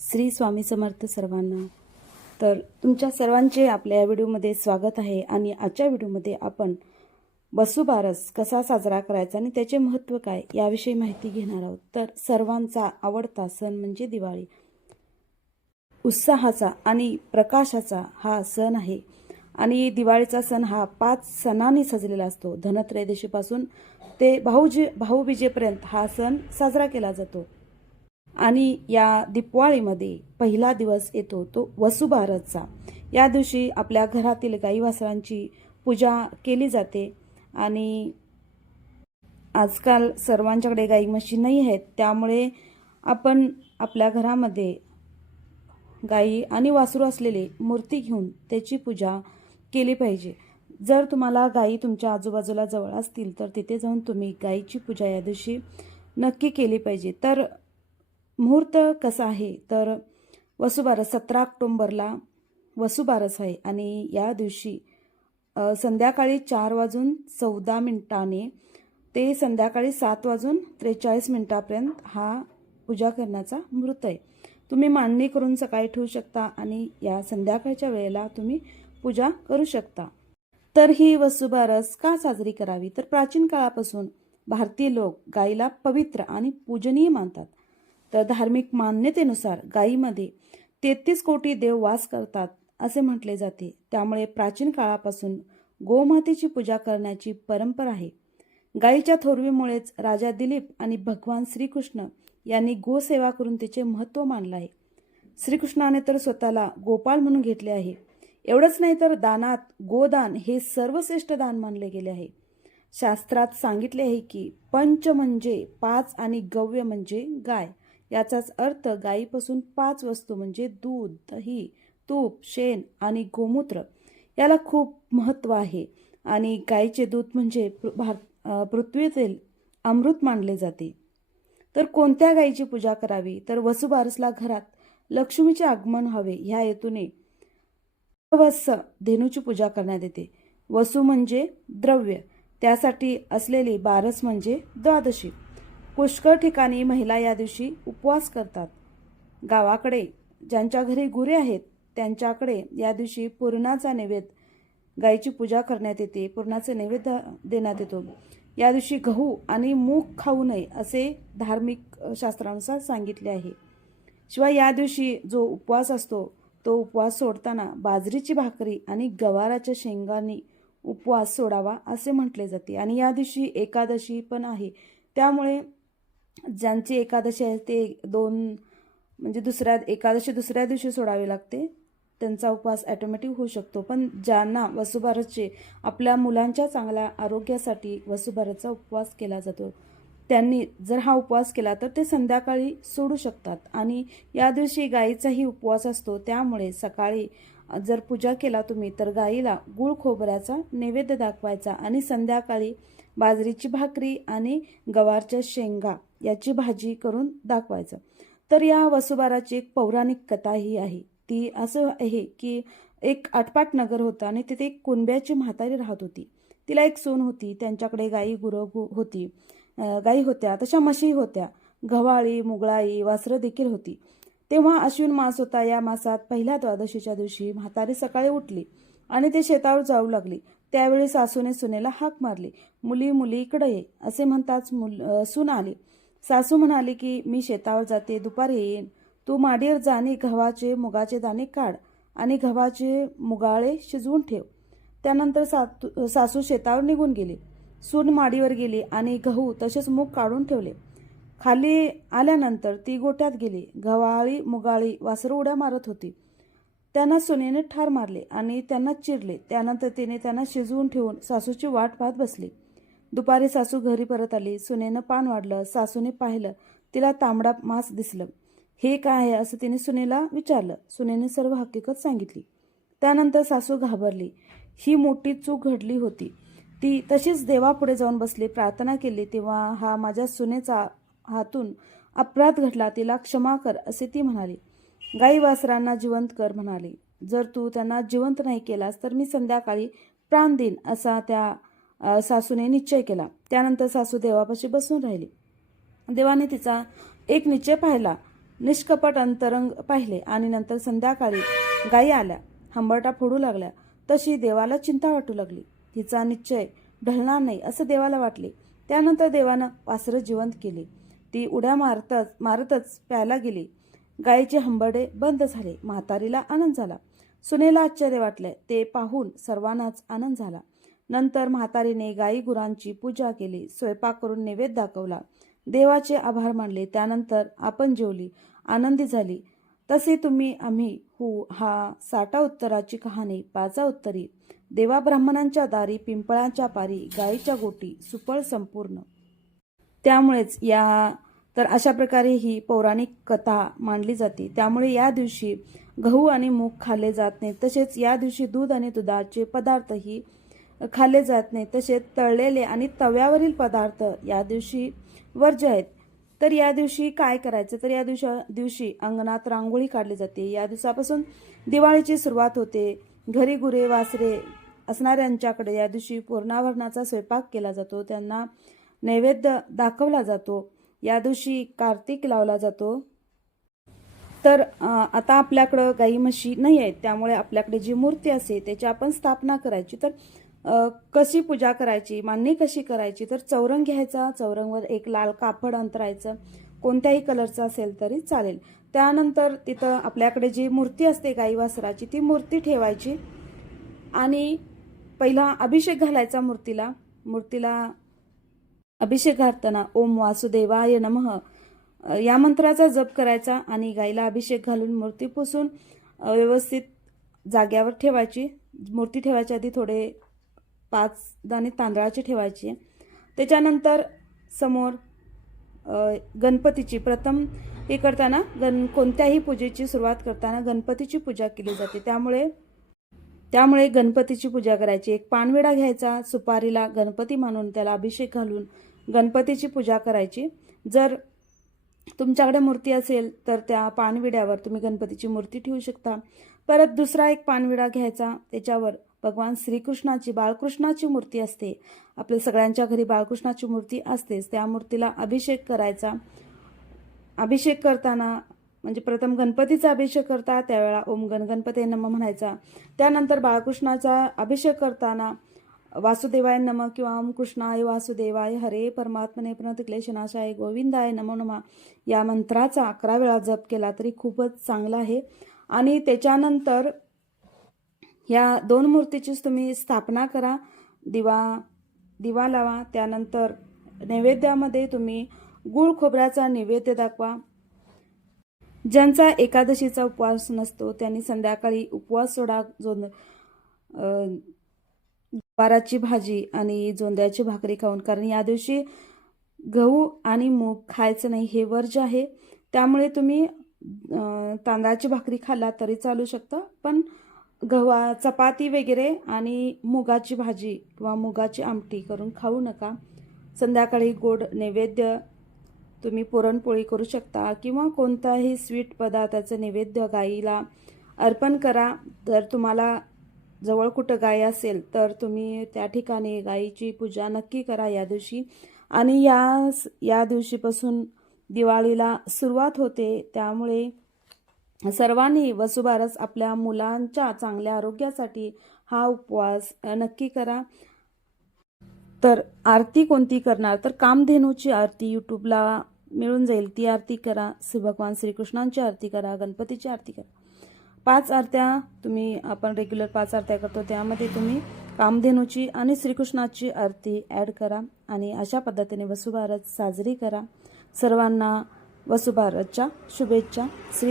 श्री स्वामी समर्थ सर्वांना. तर तुमच्या सर्वांचे आपल्या या व्हिडिओमध्ये स्वागत आहे आणि आजच्या व्हिडिओमध्ये आपण बसुबारस कसा साजरा करायचा आणि त्याचे महत्त्व काय याविषयी माहिती घेणार आहोत. तर सर्वांचा आवडता सण म्हणजे दिवाळी. उत्साहाचा आणि प्रकाशाचा हा सण आहे. आणि दिवाळीचा सण हा पाच सणांनी सजलेला असतो. धनत्रयोदशीपासून ते भाऊजी भाऊबीजेपर्यंत हा सण साजरा केला जातो. आणि या दिपवाळीमध्ये पहिला दिवस येतो तो वसुबारसचा. या दिवशी आपल्या घरातील गाई वासरांची पूजा केली जाते आणि आजकाल सर्वांच्याकडे गाई म्हशी नाही आहेत त्यामुळे आपण आपल्या घरामध्ये गाई आणि वासरू असलेली मूर्ती घेऊन त्याची पूजा केली पाहिजे. जर तुम्हाला गाई तुमच्या आजूबाजूला जवळ असतील तर तिथे जाऊन तुम्ही गाईची पूजा या दिवशी नक्की केली पाहिजे. तर मुहूर्त कसा आहे? तर वसुबारस सतरा ऑक्टोंबरला वसुबारस आहे. आणि या दिवशी संध्याकाळी चार वाजून चौदा मिनिटाने ते संध्याकाळी सात वाजून त्रेचाळीस मिनिटापर्यंत हा पूजा करण्याचा मृत आहे. तुम्ही मांडणी करून सकाळी ठेवू शकता आणि या संध्याकाळच्या वेळेला तुम्ही पूजा करू शकता. तर ही वसुबारस का साजरी करावी? तर प्राचीन काळापासून भारतीय लोक गायीला पवित्र आणि पूजनीय मानतात. तर धार्मिक मान्यतेनुसार गायीमध्ये तेहतीस कोटी देव वास करतात असे म्हटले जाते. त्यामुळे प्राचीन काळापासून गोमातेची पूजा करण्याची परंपरा आहे. गायीच्या थोरवीमुळेच राजा दिलीप आणि भगवान श्रीकृष्ण यांनी गोसेवा करून तिचे महत्त्व मानलं आहे. श्रीकृष्णाने तर स्वतःला गोपाळ म्हणून घेतले आहे. एवढंच नाही तर दानात गोदान हे सर्वश्रेष्ठ दान मानले गेले आहे. शास्त्रात सांगितले आहे की पंच म्हणजे पाच आणि गव्य म्हणजे गाय. याचाच अर्थ गायीपासून पाच वस्तू म्हणजे दूध दही तूप शेण आणि गोमूत्र याला खूप महत्त्व आहे. आणि गायीचे दूध म्हणजे पृ- भार पृथ्वीतील अमृत मानले जाते. तर कोणत्या गायीची पूजा करावी? तर वसुबारसला घरात लक्ष्मीचे आगमन हवे ह्या हेतूने वस धेनूची पूजा करण्यात येते. वसू म्हणजे द्रव्य त्यासाठी असलेली बारस म्हणजे द्वादशी. पुष्कळ ठिकाणी महिला या दिवशी उपवास करतात. गावाकडे ज्यांच्या घरी गुरे आहेत त्यांच्याकडे या दिवशी पूर्णाचा नैवेद्य गायीची पूजा करण्यात येते. पूर्णाचे नैवेद्य देण्यात येतो. या दिवशी गहू आणि मूग खाऊ नये असे धार्मिक शास्त्रानुसार सांगितले आहे. शिवाय या दिवशी जो उपवास असतो तो उपवास सोडताना बाजरीची भाकरी आणि गवाराच्या शेंगांनी उपवास सोडावा असे म्हटले जाते. आणि या दिवशी एकादशी पण आहे. त्यामुळे ज्यांची एकादशी आहे ते दोन म्हणजे दुसऱ्या एकादशी दुसऱ्या दिवशी सोडावी लागते. त्यांचा उपवास ॲटोमॅटिक होऊ शकतो. पण ज्यांना वसुबारसचे आपल्या मुलांच्या चांगल्या आरोग्यासाठी वसुबारसचा उपवास केला जातो त्यांनी जर हा उपवास केला तर ते संध्याकाळी सोडू शकतात. आणि या दिवशी गायीचाही उपवास असतो. त्यामुळे सकाळी जर पूजा केला तुम्ही तर गाईला गुळ खोबऱ्याचा नैवेद्य दाखवायचा आणि संध्याकाळी बाजरीची भाकरी आणि गवारच्या शेंगा याची भाजी करून दाखवायचं. तर या वसुबाराची एक पौराणिक कथाही आहे. ती असं आहे की एक आटपाट नगर होतं आणि तिथे एक कुणब्याची म्हातारी राहत होती. तिला एक सून होती त्यांच्याकडे गाई गुरं होती. गाई होत्या तशा म्हशी होत्या. गव्हाळी मुगळाई वासरं देखील होती. तेव्हा अश्विन मास होता. या मासात पहिल्या द्वादशीच्या दिवशी म्हातारी सकाळी उठली आणि ते शेतावर जाऊ लागली. त्यावेळी सासूने सुनेला हाक मारली. मुली मुली इकडे ये असे म्हणताच मुल सून आली. सासू म्हणाली की मी शेतावर जाते दुपारी येईन. तू माडीवर जाणे गव्हाचे मुगाचे दाणे काढ आणि गव्हाचे मुगाळे शिजवून ठेव. त्यानंतर सातू सासू शेतावर निघून गेली. सून माडीवर गेली आणि गहू तसेच मूग काढून ठेवले. खाली आल्यानंतर ती गोट्यात गेली. गव्हाळी मुगाळी वासरू उड्या मारत होती. त्यांना सुनेने ठार मारले आणि त्यांना चिरले. त्यानंतर तिने त्यांना शिजवून ठेवून सासूची वाट पाहत बसली. दुपारी सासू घरी परत आली. सुनेनं पान वाढलं. सासूने पाहिलं. तिला तांबडा मांस दिसलं. हे काय आहे असं तिने सुनेला विचारलं. सुनेने सर्व हकीकत सांगितली. त्यानंतर सासू घाबरली. ही मोठी चूक घडली होती. ती तशीच देवापुढे जाऊन बसली. प्रार्थना केली तेव्हा हा माझ्या सुनेचा हातून अपराध घडला. तिला क्षमा कर असे ती म्हणाली. गाई वासरांना जिवंत कर म्हणाले. जर तू त्यांना जिवंत नाही केलास तर मी संध्याकाळी प्राण देईन असा त्या सासूने निश्चय केला. त्यानंतर सासू देवापाशी बसून राहिली. देवाने तिचा एक निश्चय पाहिला. निष्कपट अंतरंग पाहिले आणि नंतर संध्याकाळी गायी आल्या. हंबरटा फोडू लागल्या. तशी देवाला चिंता वाटू लागली. तिचा निश्चय ढळणार नाही असं देवाला वाटले. त्यानंतर देवानं वासरं जिवंत केली. ती उड्या मारतच मारतच प्यायला गेली. गायीचे हंबरडे बंद झाले म्हातारीला आनंद झाला. सुनेला आश्चर्य वाटले ते पाहून सर्वांनाच आनंद झाला. नंतर म्हातारीने गाई गुरांची पूजा केली स्वयंपाक करून नैवेद्य दाखवला. देवाचे आभार मानले त्यानंतर आपण जेवली आनंदी झाली. तसे तुम्ही आम्ही हू हा साठा उत्तराची कहाणी पाचा उत्तरी. देवा ब्राह्मणांच्या दारी पिंपळाच्या पारी गायीच्या गोटी सुपळ संपूर्ण. त्यामुळेच या तर अशा प्रकारे ही पौराणिक कथा मांडली जाते. त्यामुळे या दिवशी गहू आणि मूग खाल्ले जात नाही तसेच या दिवशी दूध आणि दुधाचे पदार्थही खाल्ले जात नाही तसेच तळलेले आणि तव्यावरील पदार्थ या दिवशी वर्ज्य आहेत. तर या दिवशी काय करायचं? तर या दिवशी दिवशी अंगणात रांगोळी काढली जाते. या दिवसापासून दिवाळीची सुरुवात होते. घरी गुरे वासरे असणाऱ्यांच्याकडे या दिवशी पूर्णावरणाचा स्वयंपाक केला जातो. त्यांना नैवेद्य दाखवला जातो. या दिवशी कार्तिक लावला जातो. तर आता आपल्याकडं गाई म्हशी नाही आहेत. त्यामुळे आपल्याकडे जी मूर्ती असते त्याची आपण स्थापना करायची. तर कशी पूजा करायची मांडणी कशी करायची? तर चौरंग घ्यायचा. चौरंगवर एक लाल कापड अंतरायचं. कोणत्याही कलरचं असेल तरी चालेल. त्यानंतर तिथं आपल्याकडे जी मूर्ती असते गाई वासराची ती मूर्ती ठेवायची. आणि पहिला अभिषेक घालायचा मूर्तीला. मूर्तीला अभिषेक ओम वासुदेवाय नमः. या मंत्राचा जप करायचा आणि गाईला अभिषेक घालून मूर्ती पुसून व्यवस्थित जाग्यावर ठेवायची. मूर्ती ठेवायच्या आधी थोडे पाच दाणे तांदळाचे ठेवायचे. त्याच्यानंतर समोर गणपतीची प्रथम हे करताना गण कोणत्याही पूजेची सुरुवात करताना गणपतीची पूजा केली जाते. त्यामुळे त्यामुळे गणपतीची पूजा करायची. एक पानविडा घ्यायचा सुपारीला गणपती मानून त्याला अभिषेक घालून गणपतीची पूजा करायची. जर तुमच्याकडे मूर्ती असेल तर त्या पानविड्यावर तुम्ही गणपतीची मूर्ती ठेवू शकता. परत दुसरा एक पानविडा घ्यायचा त्याच्यावर भगवान श्रीकृष्णाची बाळकृष्णाची मूर्ती असते. आपल्या सगळ्यांच्या घरी बाळकृष्णाची मूर्ती असतेच त्या मूर्तीला अभिषेक करायचा. अभिषेक करताना म्हणजे प्रथम गणपतीचा अभिषेक करता त्यावेळा ओम गण गणपती नम म्हणायचा. त्यानंतर बाळकृष्णाचा अभिषेक करताना वासुदेवाय नम किंवा कृष्णाय वासुदेवाय हरे परमात्मने प्रणत क्लेशनाशाय गोविंदाय नमो नमा. या मंत्राचा अकरा वेळा जप केला तरी खूपच चांगला आहे. आणि त्याच्यानंतर या दोन मूर्तीचीच तुम्ही स्थापना करा. दिवा दिवा लावा. त्यानंतर नैवेद्यामध्ये तुम्ही गुळ खोबऱ्याचा नैवेद्य दाखवा. ज्यांचा एकादशीचा उपवास नसतो त्यांनी संध्याकाळी उपवास सोडा. जो वाराची भाजी आणि जोंद्याची भाकरी खाऊन. कारण या दिवशी गहू आणि मूग खायचं नाही हे वर्ज आहे. त्यामुळे तुम्ही तांदळाची भाकरी खाल्ला तरी चालू शकतं. पण गव्हा चपाती वगैरे आणि मुगाची भाजी किंवा मुगाची आमटी करून खाऊ नका. संध्याकाळी गोड नैवेद्य तुम्ही पुरणपोळी करू शकता किंवा कोणताही स्वीट पदार्थाचं नैवेद्य गाईला अर्पण करा. तर तुम्हाला जवळ कुठं गाय असेल तर तुम्ही त्या ठिकाणी गायीची पूजा नक्की करा या दिवशी. आणि या या दिवशीपासून दिवाळीला सुरुवात होते. त्यामुळे सर्वांनी वसुबारस आपल्या मुलांच्या चांगल्या आरोग्यासाठी हा उपवास नक्की करा. तर आरती कोणती करणार? तर कामधेनूची आरती यूट्यूबला मिळून जाईल. ती आरती करा. श्री भगवान श्रीकृष्णांची आरती करा. गणपतीची आरती करा. पाच आरत्या तुम्ही आपण रेग्युलर पाच आरत्या करतो त्यामध्ये तुम्ही कामधेनूची आणि श्रीकृष्णाची आरती ॲड करा आणि अशा पद्धतीने वसुभारत साजरी करा. सर्वांना वसुभारतच्या शुभेच्छा. श्री